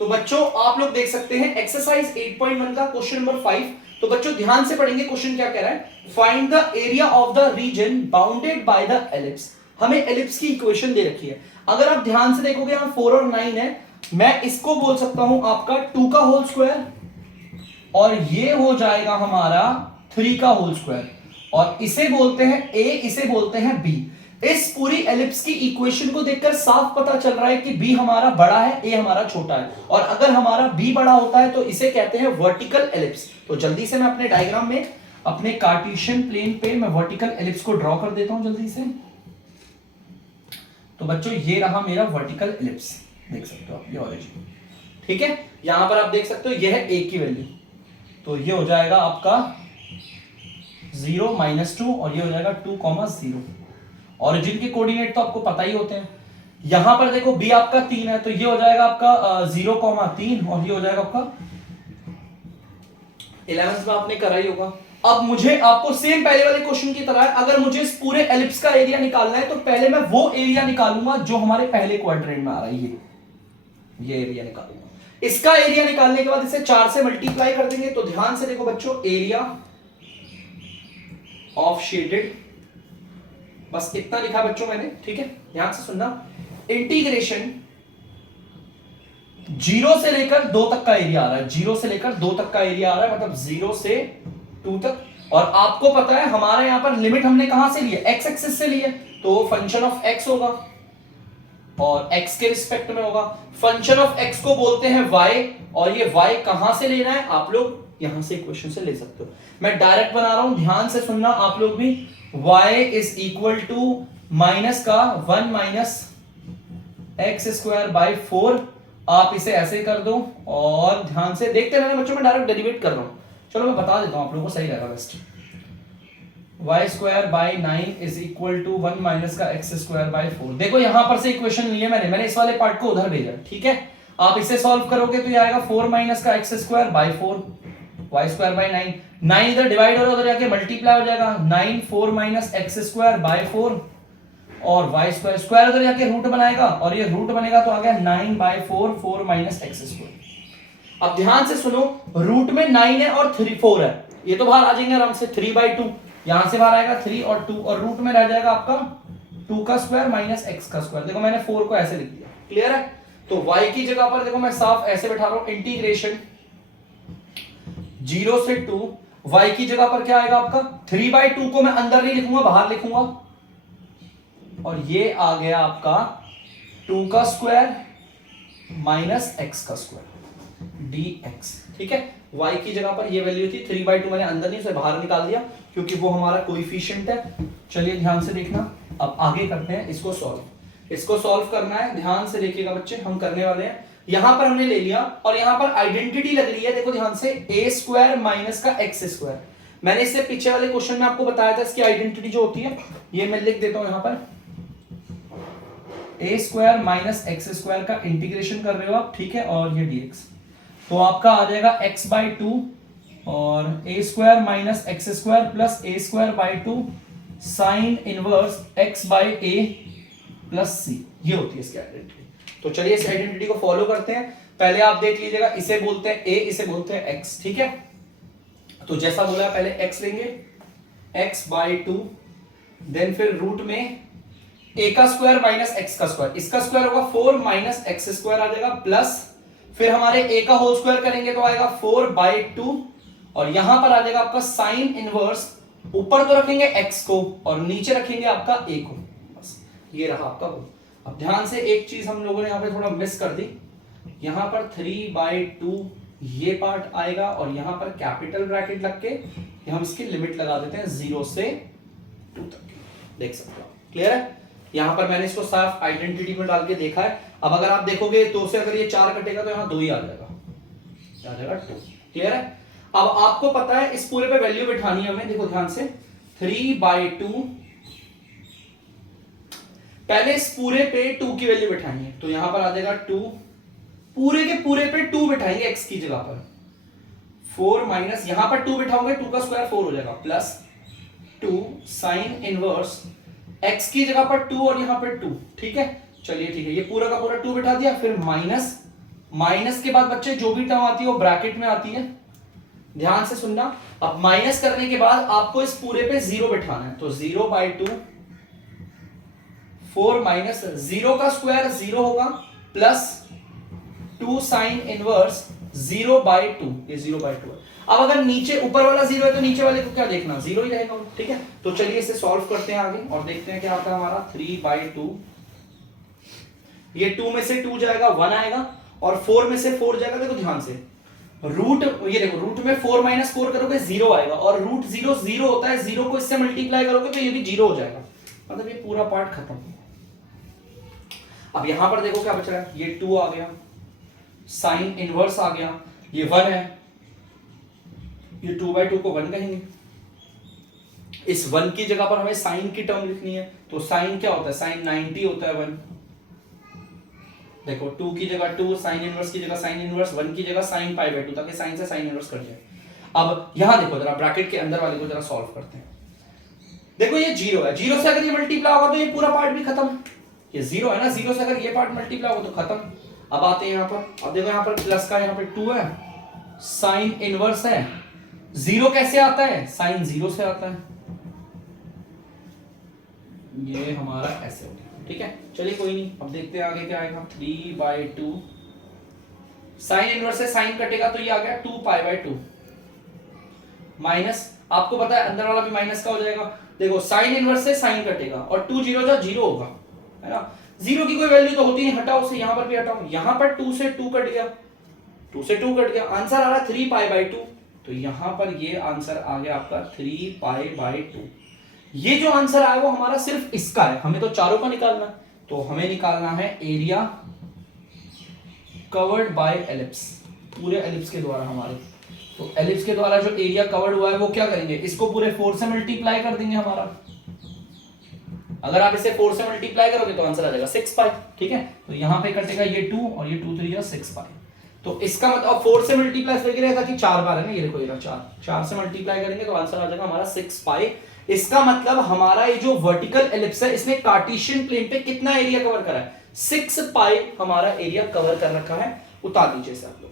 तो बच्चों आप लोग देख सकते हैं एक्सरसाइज 8.1 का क्वेश्चन नंबर 5। तो बच्चों ध्यान से पढ़ेंगे, क्वेश्चन क्या कह रहा है, find the area of the reason bounded by the ellipse. हमें एलिप्स की इक्वेशन दे रखी है। अगर आप ध्यान से देखोगे यहां 4 और 9 है, मैं इसको बोल सकता हूं आपका 2 का होल स्क्वायर, और ये हो जाएगा हमारा 3 का होल स्क्वायर, और इसे बोलते हैं ए, इसे बोलते हैं बी। इस पूरी एलिप्स की इक्वेशन को देखकर साफ पता चल रहा है कि बी हमारा बड़ा है, ए हमारा छोटा है, और अगर हमारा बी बड़ा होता है तो इसे कहते हैं वर्टिकल एलिप्स। तो जल्दी से मैं अपने डायग्राम में, अपने कार्टेशियन प्लेन पे मैं वर्टिकल एलिप्स को ड्रॉ कर देता हूं जल्दी से। तो बच्चों ये रहा मेरा वर्टिकल एलिप्स, देख सकते हो आप ये ऑरिजिन, ठीक है। यहां पर आप देख सकते हो यह है ए की वैल्यू, तो ये हो जाएगा आपका 0 -2, और ये हो जाएगा 2,0। ऑरिजिन के कोऑर्डिनेट तो आपको पता ही होते हैं। यहां पर देखो बी आपका 3 है, तो ये हो जाएगा आपका 0,3, और ये हो जाएगा आपका 11th में आपने करा ही होगा। अब मुझे आपको सेम पहले वाले क्वेश्चन की तरह, अगर मुझे इस पूरे एलिप्स का एरिया निकालना है तो पहले मैं वो एरिया निकालूंगा जो हमारे पहले क्वाड्रेंट में आ रहा है, ये एरिया निकालूंगा। इसका एरिया निकालने के बाद इसे 4 से मल्टीप्लाई कर देंगे। तो ध्यान से देखो बच्चों, एरिया ऑफ शेडेड, बस इतना लिखा बच्चों मैंने, ठीक है। ध्यान से सुनना, इंटीग्रेशन 0 से लेकर 2 तक का एरिया आ रहा है, 0 से लेकर 2 तक का एरिया आ रहा है, मतलब 0 से 2 तक। और आपको पता है हमारे यहां पर लिमिट हमने कहां से ली है, एक्स एक्सिस से ली है, तो फंक्शन ऑफ एक्स होगा और x के रिस्पेक्ट में होगा। फंक्शन ऑफ x को बोलते हैं y, और ये y कहां से लेना है आप लोग यहां से इक्वेशन से ले सकते हो। मैं डायरेक्ट बना रहा हूं, ध्यान से सुनना आप लोग भी। y is equal to minus का 1 माइनस एक्स स्क्वायर बाई 4, आप इसे ऐसे कर दो, और ध्यान से देखते रहना बच्चों, मैं डायरेक्ट डेरिवेट कर रहा हूं। चलो मैं बता देता हूं आप लोगों को, सही रहेगा best. Y square by 9 is equal to 1 minus का एक्स स्क्वायर बाई 4। देखो यहां पर से इक्वेशन ली है मैंने इस वाले पार्ट को उधर भेजा, ठीक है। आप इसे सॉल्व करोगे तो ये आएगा 4 माइनस का X square by 4, Y square by 9। 9 इधर डिवाइड हो रहा है, उधर जाके मल्टीप्लाई हो जाएगा, 9 4 माइनस एक्स स्क्वायर बाई 4, और वाई स्क्वायर स्क्वायर उधर जाके रूट बनाएगा, और ये रूट बनेगा तो आ गया 9 बाई 4, 4 माइनस एक्स स्क्वायर। अब ध्यान से सुनो, रूट में 9 है और 4 है, ये तो बाहर आ जाएंगे आराम से, 3/2 यहां से बाहर आएगा 3 और 2, और रूट में रह जाएगा आपका 2 का स्क्वायर माइनस एक्स का स्क्वायर। देखो मैंने 4 को ऐसे लिख दिया, क्लियर है। तो y की जगह पर देखो मैं साफ ऐसे बैठा रहा हूं, इंटीग्रेशन 0 से 2, y की जगह पर क्या आएगा आपका 3/2 को मैं अंदर नहीं लिखूंगा, बाहर लिखूंगा, और ये आ गया आपका 2 का स्क्वायर माइनस एक्स का स्क्वायर dx, ठीक है। y की जगह पर ये वैल्यू थी 3/2, मैंने अंदर नहीं उसे बाहर निकाल दिया क्योंकि वो हमारा कोएफिशिएंट है। चलिए ध्यान से देखना, अब आगे करते हैं इसको सॉल्व। इसको सॉल्व करना है, ध्यान से देखिएगा बच्चे, हम करने वाले हैं। यहां पर हमने ले लिया, और यहां पर आइडेंटिटी लग रही है, देखो ध्यान से, a स्क्वायर माइनस का एक्स स्क्वायर। मैंने इससे पीछे वाले क्वेश्चन में आपको बताया था इसकी आइडेंटिटी जो होती है, ये मैं लिख देता हूं यहां पर, a square minus x square का इंटीग्रेशन कर रहे हो आप, ठीक है, और ये dx, तो आपका आ जाएगा x/2 और a square minus x square plus a square by 2 sine inverse x by a plus c, ये होती है इसकी आइडेंटिटी। तो चलिए इस आइडेंटिटी को फॉलो करते हैं। पहले आप देख लीजिएगा, इसे बोलते हैं a, इसे बोलते हैं x, ठीक है। तो जैसा बोला पहले x लेंगे, x/2, देन फिर रूट में a का स्क्वायर माइनस एक्स का स्क्वायर, इसका स्क्वायर होगा 4 माइनस एक्स स्क्वायर आ जाएगा, प्लस फिर हमारे a का होल स्क्वायर करेंगे तो आएगा 4/2, और यहां पर आ जाएगा आपका साइन इनवर्स, ऊपर तो रखेंगे x को और नीचे रखेंगे आपका a को, बस ये रहा आपका होल। अब ध्यान से एक चीज हम लोगों ने यहां पे थोड़ा मिस कर दी, यहां पर 3/2 ये पार्ट आएगा, और यहां पर कैपिटल ब्रैकेट लग के हम इसकी लिमिट लगा देते हैं 0 से 2 तक, देख सकते हो, क्लियर है। यहां पर मैंने इसको साफ आइडेंटिटी में डाल के देखा है। अब अगर आप देखोगे तो से अगर ये 4 कटेगा तो यहां 2 ही आ जाएगा, क्या आ जाएगा 2, क्लियर है। अब आपको पता है इस पूरे पे वैल्यू बिठानी है हमें, देखो ध्यान से, 3/2, पहले इस पूरे पे 2 की वैल्यू बिठानी है, तो यहां पर आ जाएगा 2, पूरे के पूरे पे 2 बिठाएंगे x की जगह पर, 4 माइनस, यहां पर 2 बिठाओगे 2 का स्क्वायर 4 हो जाएगा, प्लस 2 साइन इनवर्स x की जगह पर 2 और यहां पर 2, ठीक है। चलिए ठीक है, ये पूरा का पूरा 2 बिठा दिया, फिर माइनस माइनस के बाद बच्चे जो भी टर्म आती है वो ब्रैकेट में आती है, ध्यान से सुनना। अब माइनस करने के बाद आपको इस पूरे पे 0 बिठाना है, तो 0/2 4 माइनस 0 का स्क्वायर 0 होगा प्लस 2 साइन इनवर्स 0/2, ये 0/2 है। अब अगर नीचे ऊपर वाला 0 है तो नीचे वाले को क्या देखना, 0 ही रहेगा, ठीक है। तो चलिए इसे सॉल्व करते हैं आगे और देखते हैं क्या आता है हमारा। 3/2, ये 2 में से 2 जाएगा 1 आएगा और 4 में से 4 जाएगा, देखो ध्यान से रूट, ये देखो रूट में 4 माइनस 4 करोगे 0 आएगा और रूट 0 0 होता है, 0 को इससे मल्टीप्लाई करोगे तो ये भी 0 हो जाएगा, मतलब ये पूरा पार्ट खत्म। अब यहां पर देखो क्या बच रहा है, ये 2 आ गया, साइन इनवर्स आ गया, ये 1 है, ये 2/2 को 1 कहेंगे। इस 1 की जगह पर हमें साइन की टर्म लिखनी है, तो साइन क्या होता है, साइन 90 होता है 1। देखो 2 की जगह 2, साइन इनवर्स की जगह साइन इनवर्स, 1 की जगह साइन π/2, ताकि साइन से साइन इनवर्स कट जाए। अब यहां देखो जरा ब्रैकेट के अंदर वाले को जरा सॉल्व करते हैं। देखो ये 0 है, 0 से अगर ये मल्टीप्लाई होगा तो ये पूरा पार्ट भी खत्म, ये 0 है ना, 0 से अगर ये पार्ट मल्टीप्लाई होगा तो खत्म। अब आते हैं यहां पर, अब देखो यहां पर प्लस का यहाँ पे 2 है, साइन इनवर्स है, 0 कैसे आता है, साइन 0 से आता है, ये हमारा ऐसे हो गया, ठीक है। चलिए कोई नहीं, अब देखते हैं आगे क्या आएगा। 3/2 साइन इनवर्स से साइन कटेगा तो ये आ गया 2π/2 माइनस, आपको पता है अंदर वाला भी माइनस का हो जाएगा। देखो साइन इनवर्स से साइन कटेगा और 2 0 जा 0 होगा, है ना, 0 की कोई वैल्यू तो होती नहीं, हटाओ उसे, यहां पर भी हटाओ, यहां पर 2 से 2 कट गया, 2 से 2 कट गया, आंसर आ रहा 3π/2, तो यहां पर ये आंसर आ गया आपका 3π/2। ये जो आंसर आया वो हमारा सिर्फ इसका है, हमें तो चारों का निकालना है, तो हमें निकालना है एरिया कवर्ड बाय एलिप्स, पूरे एलिप्स के द्वारा हमारे। तो एलिप्स के द्वारा जो एरिया कवर्ड हुआ है वो क्या करेंगे, इसको पूरे 4 से मल्टीप्लाई कर देंगे हमारा। अगर आप इसे 4 से मल्टीप्लाई करोगे तो आंसर आ जाएगा 6π, ठीक है। तो यहां पे कटेगा ये 2 और ये 2 3 6π, तो इसका मतलब 4 से मल्टीप्लाई करके रहेगा कि 4 बार है ना, ये देखो ये 4 से मल्टीप्लाई करेंगे तो आंसर आ जाएगा हमारा 6π। इसका मतलब हमारा ये जो वर्टिकल एलिप्स है इसने कार्टेशियन प्लेन पे कितना एरिया कवर करा है, 6π हमारा एरिया कवर कर रखा है। उतार दीजिए इसे आप लोग।